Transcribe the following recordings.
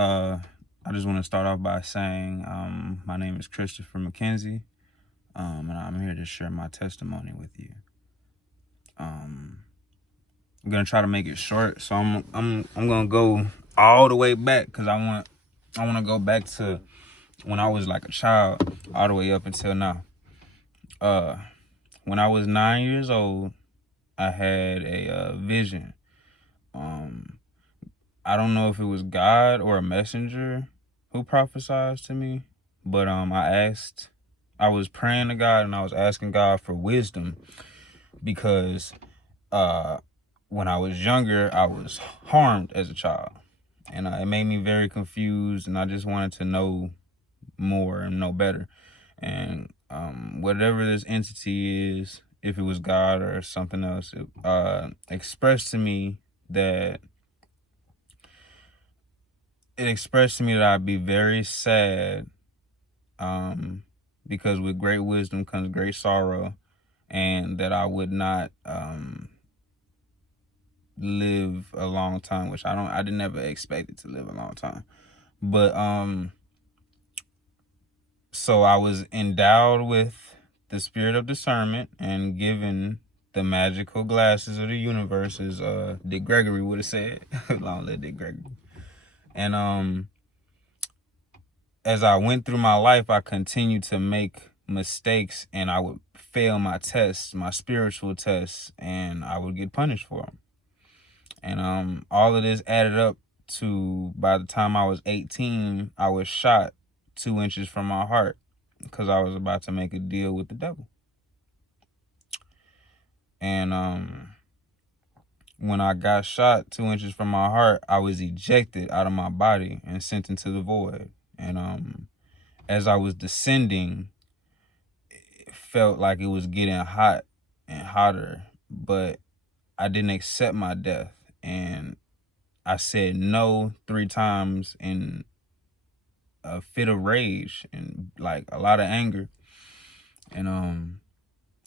I just want to start off by saying my name is Christopher McKenzie, and I'm here to share my testimony with you. I'm gonna try to make it short, so I'm gonna go all the way back because I want to go back to when I was like a child, all the way up until now. When I was 9 years old, I had a vision. I don't know if it was God or a messenger who prophesied to me, but I was praying to God and I was asking God for wisdom because when I was younger, I was harmed as a child, and it made me very confused, and I just wanted to know more and know better. And whatever this entity is, if it was God or something else, it expressed to me that I'd be very sad, because with great wisdom comes great sorrow, and that I would not live a long time, which I didn't ever expect it to live a long time. But so I was endowed with the spirit of discernment and given the magical glasses of the universe, as Dick Gregory would have said. Long live Dick Gregory. And as I went through my life, I continued to make mistakes, and I would fail my tests, my spiritual tests, and I would get punished for them. And all of this added up to, by the time I was 18, I was shot 2 inches from my heart because I was about to make a deal with the devil. And when I got shot 2 inches from my heart, I was ejected out of my body and sent into the void. And as I was descending, it felt like it was getting hot and hotter, but I didn't accept my death. And I said no 3 times in a fit of rage and like a lot of anger. And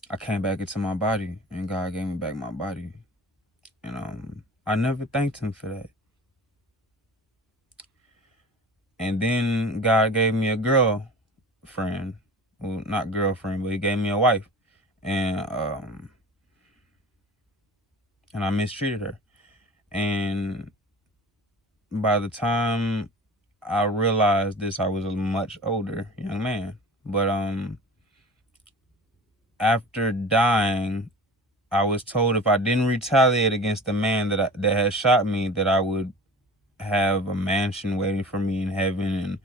I came back into my body, and God gave me back my body. And I never thanked him for that. And then God gave me a girlfriend. Well, not girlfriend, but he gave me a wife. And I mistreated her. And by the time I realized this, I was a much older young man. But after dying, I was told if I didn't retaliate against the man that had shot me, that I would have a mansion waiting for me in heaven and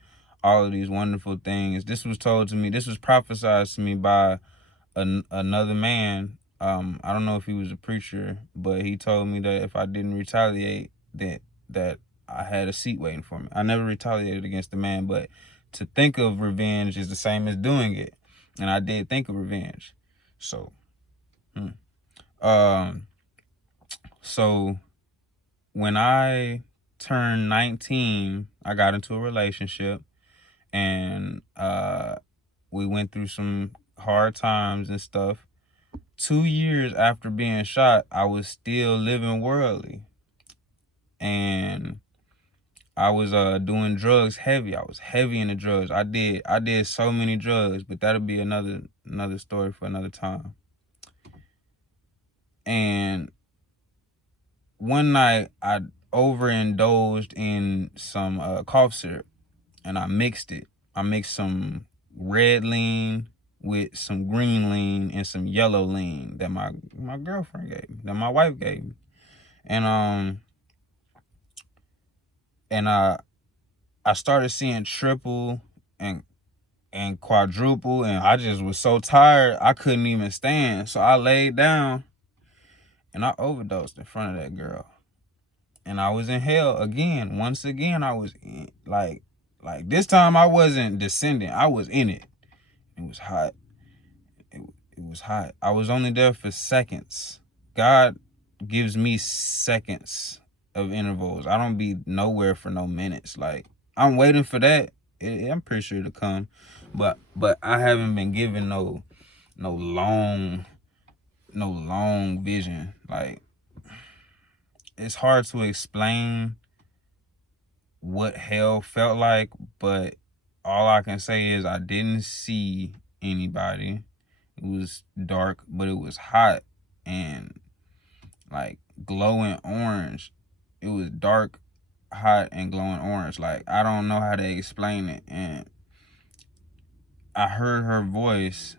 all of these wonderful things. This was told to me. This was prophesied to me by another man. I don't know if he was a preacher, but he told me that if I didn't retaliate, that I had a seat waiting for me. I never retaliated against the man, but to think of revenge is the same as doing it, and I did think of revenge. So, so when I turned 19, I got into a relationship, and we went through some hard times and stuff. 2 years after being shot, I was still living worldly, and I was doing drugs heavy. I was heavy into drugs. I did so many drugs, but that'll be another story for another time. And one night I overindulged in some cough syrup, and I mixed it. I mixed some red lean with some green lean and some yellow lean that my girlfriend gave me, that my wife gave me. And I started seeing triple and quadruple, and I just was so tired I couldn't even stand. So I laid down and I overdosed in front of that girl. And I was in hell again. Once again, I was in, like this time I wasn't descending. I was in it. It was hot. It was hot. I was only there for seconds. God gives me seconds of intervals. I don't be nowhere for no minutes. Like, I'm waiting for that. I'm pretty sure to come. But I haven't been given no long vision. Like, it's hard to explain what hell felt like, but all I can say is I didn't see anybody. It was dark, but it was hot and like glowing orange. It was dark, hot, and glowing orange. Like, I don't know how to explain it. And I heard her voice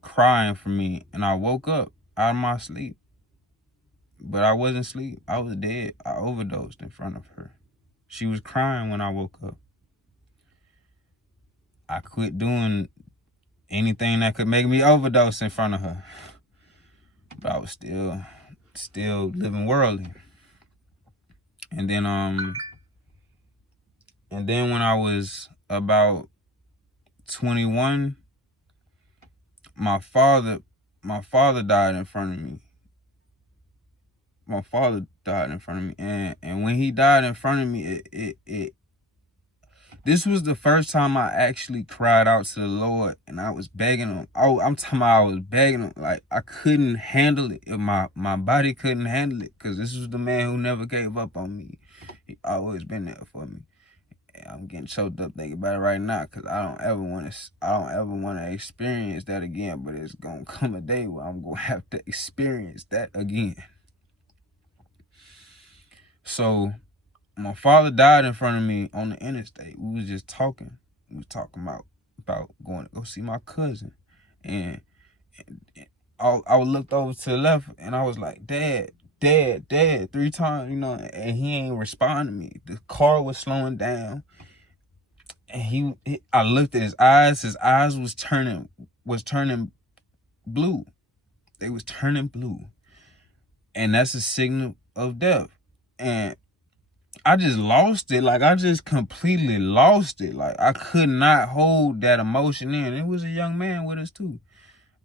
crying for me, and I woke up out of my sleep. But I wasn't asleep. I was dead. I overdosed in front of her. She was crying when I woke up. I quit doing anything that could make me overdose in front of her. But I was still living worldly. And then when I was about 21, my father died in front of me. My father died in front of me, and when he died in front of me, this was the first time I actually cried out to the Lord, and I was begging him. I'm talking about I was begging him. Like, I couldn't handle it. My body couldn't handle it, because this was the man who never gave up on me. He always been there for me. And I'm getting choked up thinking about it right now, because I don't ever want to experience that again. But it's gonna come a day where I'm gonna have to experience that again. So my father died in front of me on the interstate. We was just talking. We was talking about going to go see my cousin. And I looked over to the left, and I was like, Dad, 3 times, and he ain't responding to me. The car was slowing down. And I looked at his eyes. His eyes was turning blue. They was turning blue. And that's a signal of death. And I just lost it. Like, I just completely lost it. Like, I could not hold that emotion in. It was a young man with us too,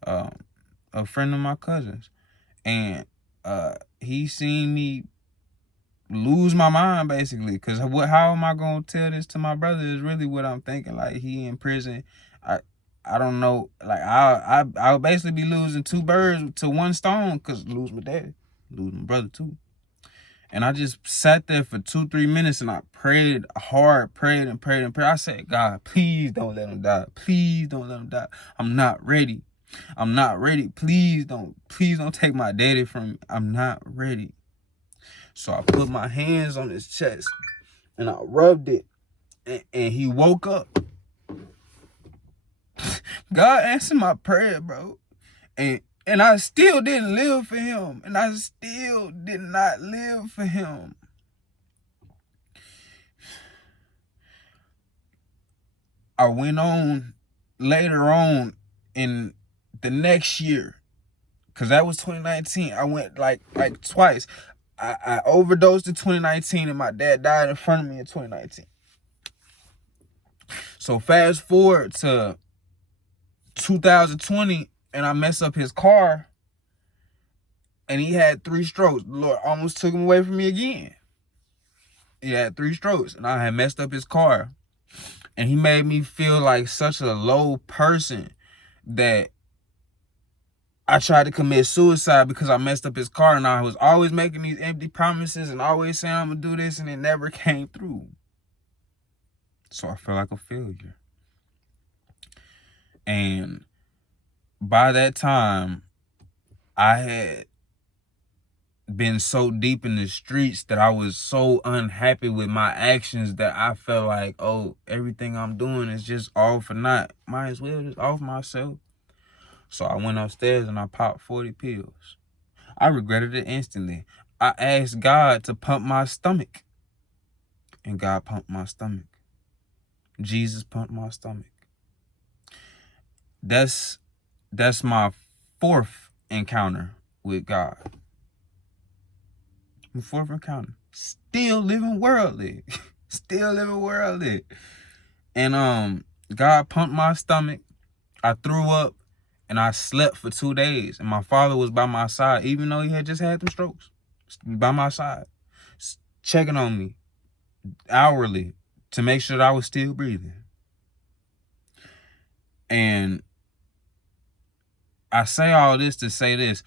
a friend of my cousin's, and he seen me lose my mind, basically. Because how am I gonna tell this to my brother is really what I'm thinking. Like, he in prison. I don't know. Like, I'll basically be losing 2 birds to 1 stone, because lose my dad, lose my brother too. And I just sat there for 2-3 minutes, and I prayed hard, prayed. I said, God, please don't let him die. Please don't let him die. I'm not ready. Please don't take my daddy from me. I'm not ready. So I put my hands on his chest, and I rubbed it, and he woke up. God answered my prayer, bro. And I still didn't live for him. And I still did not live for him. I went on later on in the next year, because that was 2019. I went like twice. I overdosed in 2019, and my dad died in front of me in 2019. So fast forward to 2020, and I mess up his car, and he had 3 strokes. The Lord almost took him away from me again. He had 3 strokes, and I had messed up his car. And he made me feel like such a low person that I tried to commit suicide because I messed up his car. And I was always making these empty promises and always saying I'm going to do this, and it never came through. So I felt like a failure. And by that time, I had been so deep in the streets that I was so unhappy with my actions that I felt like, oh, everything I'm doing is just all for naught. Might as well just off myself. So I went upstairs and I popped 40 pills. I regretted it instantly. I asked God to pump my stomach, and God pumped my stomach. Jesus pumped my stomach. That's my 4th encounter with God. My 4th encounter. Still living worldly. And God pumped my stomach. I threw up, and I slept for 2 days. And my father was by my side, even though he had just had them strokes. By my side, checking on me hourly to make sure that I was still breathing. And I say all this to say this.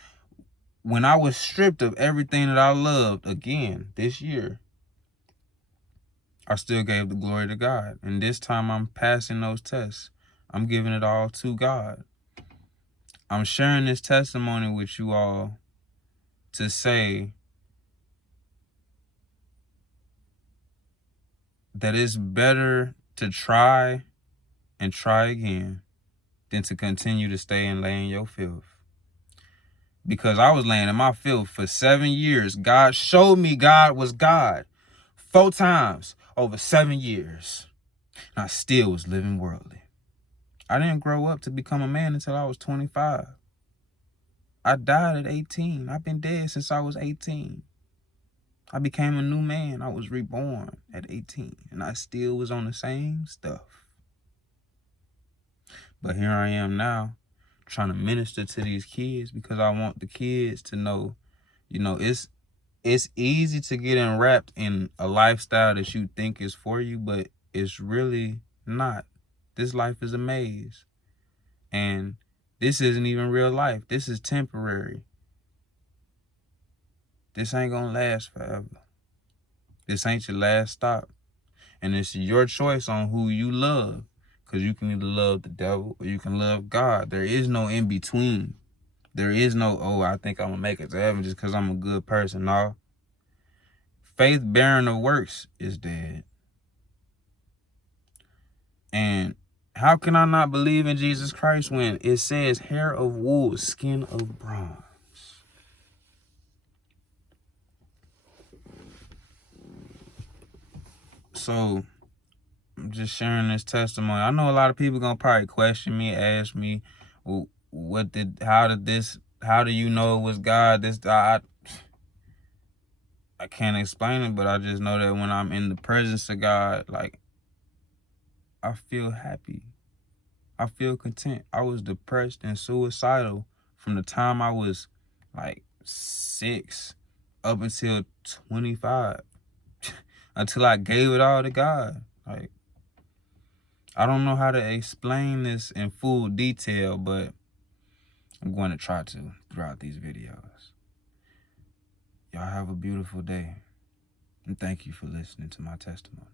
When I was stripped of everything that I loved again this year, I still gave the glory to God. And this time I'm passing those tests. I'm giving it all to God. I'm sharing this testimony with you all to say that it's better to try and try again than to continue to stay and lay in your filth. Because I was laying in my filth for 7 years. God showed me God was God 4 times over 7 years. And I still was living worldly. I didn't grow up to become a man until I was 25. I died at 18. I've been dead since I was 18. I became a new man. I was reborn at 18. And I still was on the same stuff. But here I am now, trying to minister to these kids because I want the kids to know, it's easy to get enwrapped in a lifestyle that you think is for you, but it's really not. This life is a maze. And this isn't even real life. This is temporary. This ain't gonna last forever. This ain't your last stop. And it's your choice on who you love. Because you can either love the devil or you can love God. There is no in between. There is no, oh, I think I'm going to make it to heaven just because I'm a good person. No. Faith bearing of works is dead. And how can I not believe in Jesus Christ when it says hair of wool, skin of bronze? So I'm just sharing this testimony. I know a lot of people gonna probably question me, ask me, well, how do you know it was God? I can't explain it, but I just know that when I'm in the presence of God, like, I feel happy. I feel content. I was depressed and suicidal from the time I was like 6 up until 25. Until I gave it all to God. Like, I don't know how to explain this in full detail, but I'm going to try to throughout these videos. Y'all have a beautiful day. And thank you for listening to my testimony.